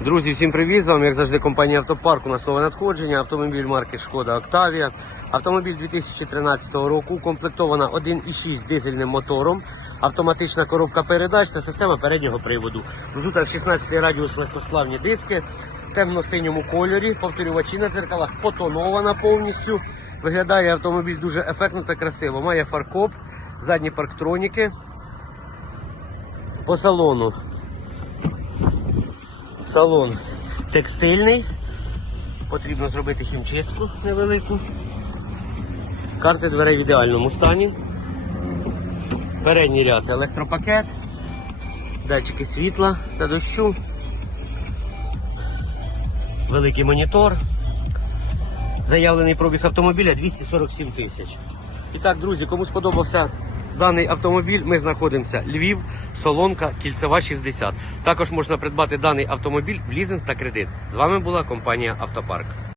Друзі, всім привіт! З вами, як завжди, компанія Автопарк. У нас нове надходження. Автомобіль марки Шкода Октавія. Автомобіль 2013 року укомплектована 1,6 дизельним мотором, автоматична коробка передач та система переднього приводу. Взута в 16 радіус легкосплавні диски, в темно-синьому кольорі, повторювачі на дзеркалах, потонована повністю. Виглядає автомобіль дуже ефектно та красиво. Має фаркоп, задні парктроніки. По салону Салон текстильний. Потрібно зробити хімчистку невелику. Карти дверей в ідеальному стані. Передній ряд електропакет, датчики світла та дощу. Великий монітор. Заявлений пробіг автомобіля 247 тисяч. І так, друзі, кому сподобався даний автомобіль, ми знаходимося Львів, Солонка, Кільцева 60. Також можна придбати даний автомобіль в лізинг та кредит. З вами була компанія Автопарк.